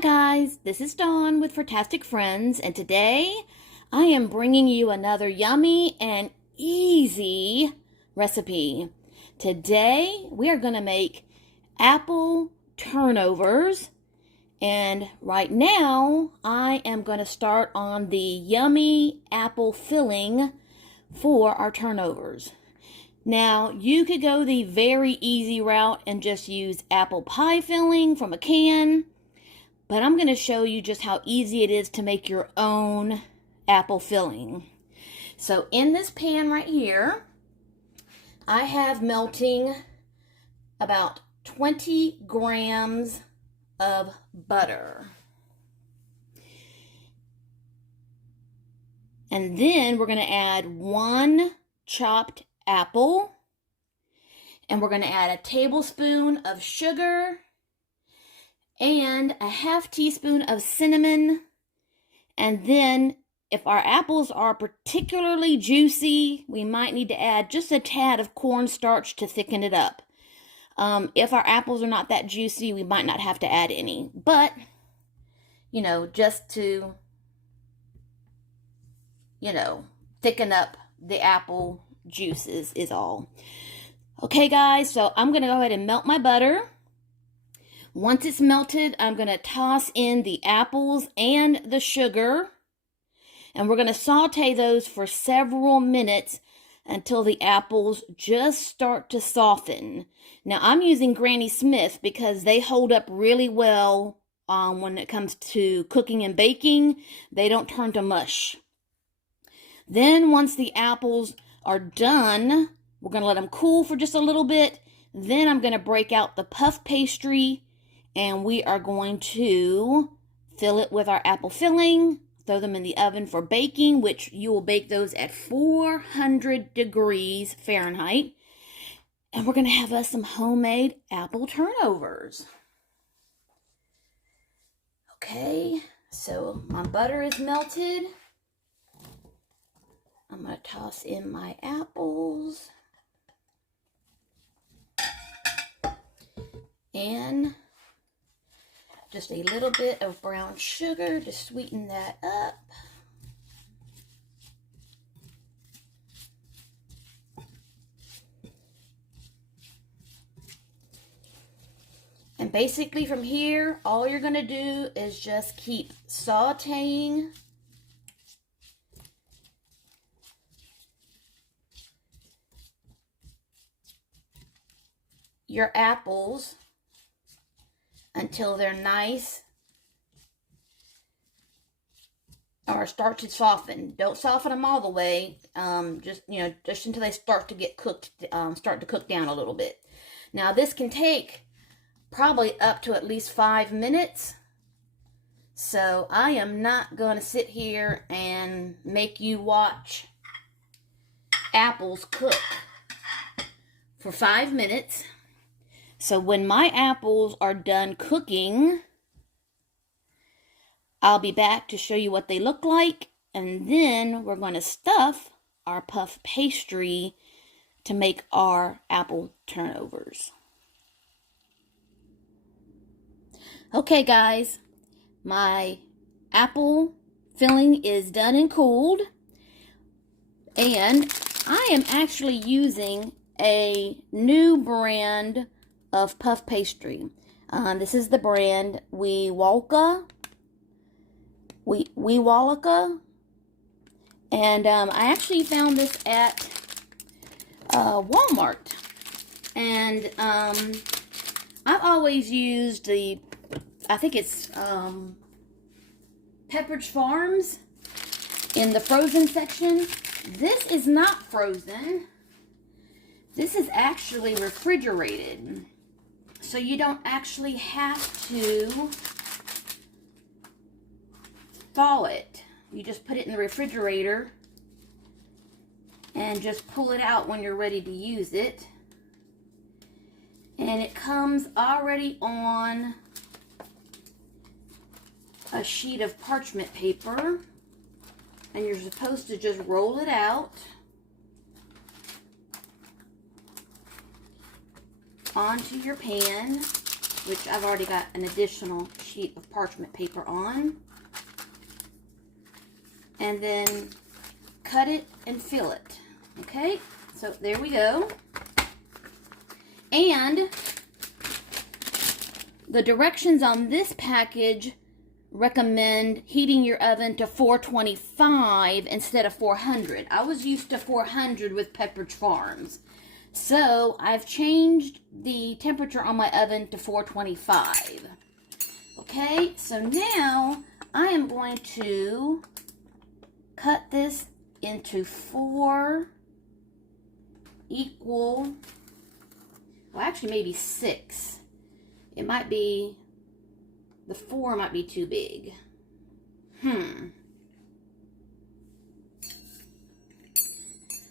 guys, this is Dawn with Furtastic Friends, and today I am bringing you another yummy and easy recipe. Today we are going to make apple turnovers, and right now I am going to start on the yummy apple filling for our turnovers. Now, you could go the very easy route and just use apple pie filling from a can, but I'm going to show you just how easy it is to make your own apple filling. So in this pan right here, I have melting about 20 grams of butter. And then we're going to add 1 chopped apple, and we're going to add a tablespoon of sugar and a half teaspoon of cinnamon. And then if our apples are particularly juicy, we might need to add just a tad of cornstarch to thicken it up. If our apples are not that juicy, we might not have to add any, but just to thicken up the apple juices is all. Okay guys, so I'm going to go ahead and melt my butter. Once it's melted, I'm going to toss in the apples and the sugar, and we're going to saute those for several minutes until the apples just start to soften. Now I'm using Granny Smith because they hold up really well when it comes to cooking and baking. They don't turn to mush. Then once the apples are done, we're going to let them cool for just a little bit. Then I'm going to break out the puff pastry, and we are going to fill it with our apple filling, throw them in the oven for baking, which you will bake those at 400 degrees Fahrenheit. And we're going to have us some homemade apple turnovers. Okay, so my butter is melted. I'm going to toss in my apples and just a little bit of brown sugar to sweeten that up. And basically from here, all you're going to do is just keep sauteing your apples until they're nice or start to soften. Don't soften them all the way. Just until they start to get cooked, start to cook down a little bit. Now this can take probably up to at least 5 minutes. So I am not going to sit here and make you watch apples cook for 5 minutes. So when my apples are done cooking, I'll be back to show you what they look like, and then we're going to stuff our puff pastry to make our apple turnovers. Okay guys, my apple filling is done and cooled, and I am actually using a new brand of puff pastry. This is the brand Weewolka, and I actually found this at Walmart, and I've always used I think it's Pepperidge Farms in the frozen section. This is not frozen. This is actually refrigerated. So you don't actually have to thaw it. You just put it in the refrigerator and just pull it out when you're ready to use it. And it comes already on a sheet of parchment paper. And you're supposed to just roll it out onto your pan. which I've already got an additional sheet of parchment paper on. And then cut it and fill it. Okay, so there we go. And the directions on this package recommend heating your oven to 425 instead of 400. I was used to 400 with Pepperidge Farms. So I've changed the temperature on my oven to 425. Okay, so now I am going to cut this into 4 equal, well actually maybe 6. It might be, the 4 might be too big. Let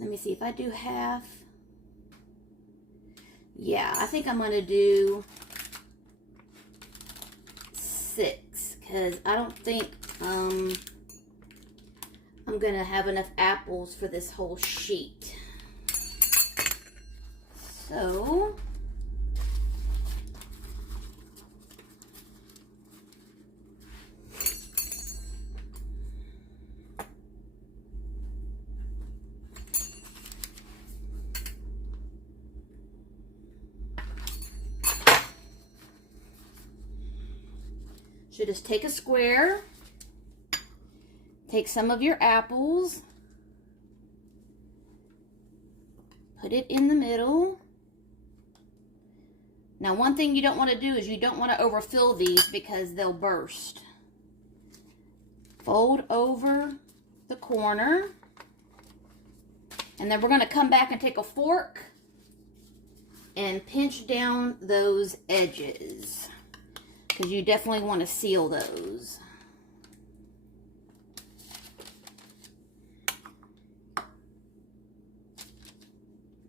me see if I do half. Yeah, I think I'm going to do 6 because I don't think I'm going to have enough apples for this whole sheet. So should just take a square, take some of your apples, put it in the middle. Now one thing you don't want to do is you don't want to overfill these because they'll burst. Fold over the corner, and then we're going to come back and take a fork and pinch down those edges, because you definitely want to seal those.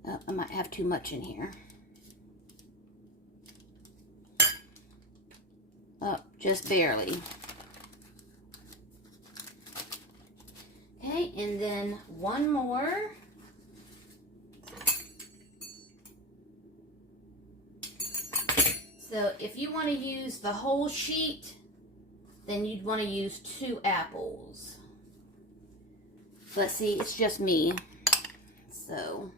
Oh, I might have too much in here. Oh, just barely. Okay, and then one more. So if you want to use the whole sheet, then you'd want to use 2 apples. But see, it's just me. So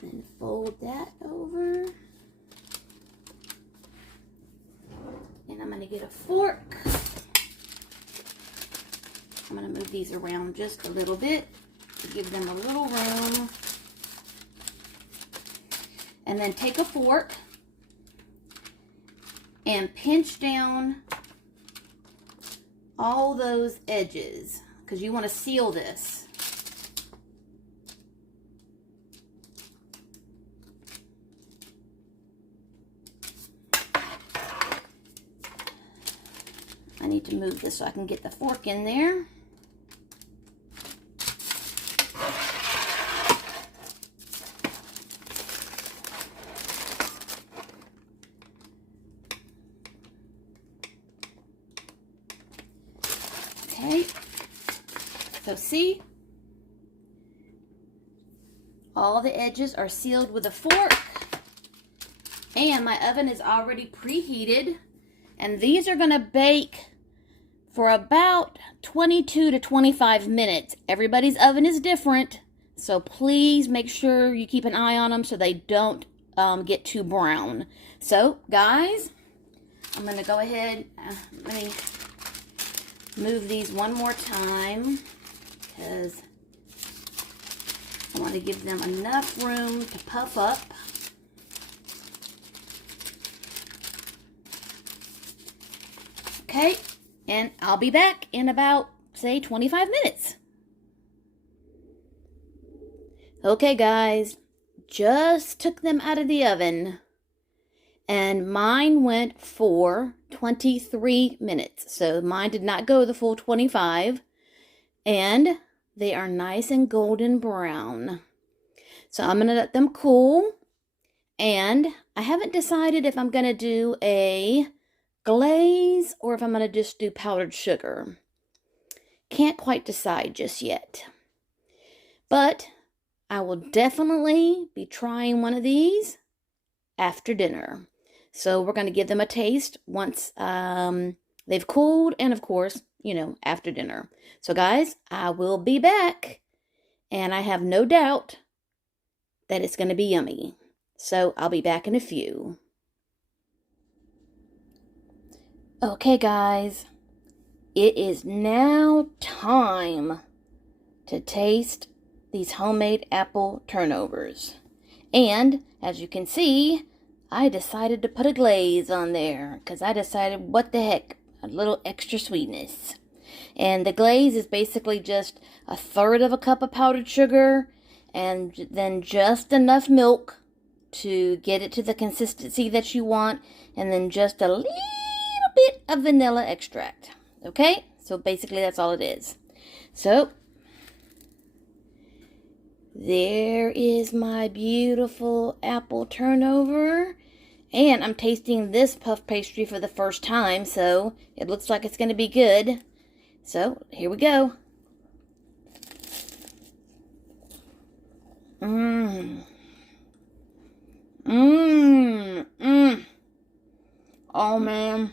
then fold that over. And I'm going to get a fork. I'm going to move these around just a little bit to give them a little room. And then take a fork and pinch down all those edges because you want to seal this. I need to move this so I can get the fork in there. Okay, so see, all the edges are sealed with a fork, and my oven is already preheated, and these are going to bake for about 22 to 25 minutes. Everybody's oven is different, so please make sure you keep an eye on them so they don't get too brown. So, guys, I'm going to go ahead, let me move these one more time because I want to give them enough room to puff up. Okay, and I'll be back in about, say, 25 minutes. Okay, guys, just took them out of the oven, and mine went for 23 minutes. So mine did not go the full 25, and they are nice and golden brown. So I'm going to let them cool, and I haven't decided if I'm going to do a glaze or if I'm going to just do powdered sugar. Can't quite decide just yet. But I will definitely be trying one of these after dinner. So we're going to give them a taste once they've cooled and, of course, after dinner. So guys, I will be back, and I have no doubt that it's going to be yummy. So I'll be back in a few. Okay guys, it is now time to taste these homemade apple turnovers. And as you can see, I decided to put a glaze on there because I decided, what the heck, a little extra sweetness. And the glaze is basically just 1/3 cup of powdered sugar and then just enough milk to get it to the consistency that you want, and then just a little bit of vanilla extract. Okay? So basically that's all it is. So there is my beautiful apple turnover. And I'm tasting this puff pastry for the first time, so it looks like it's going to be good. So here we go. Oh man,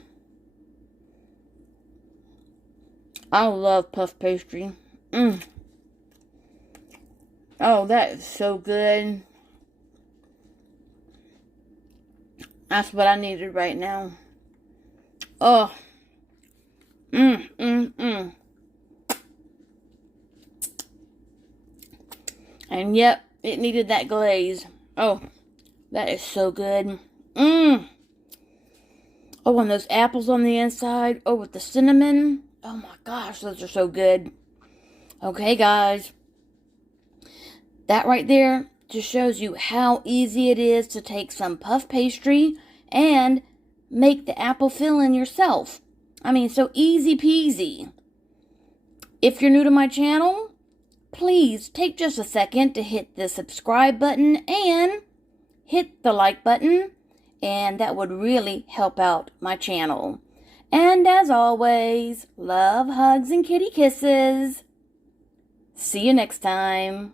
I love puff pastry. Oh, that is so good. That's what I needed right now. Oh. And yep, it needed that glaze. Oh, that is so good. Oh, and those apples on the inside. Oh, with the cinnamon. Oh my gosh, those are so good. Okay, guys. That right there just shows you how easy it is to take some puff pastry and make the apple filling yourself. I mean, so easy peasy. If you're new to my channel, please take just a second to hit the subscribe button and hit the like button, and that would really help out my channel. And as always, love, hugs, and kitty kisses. See you next time.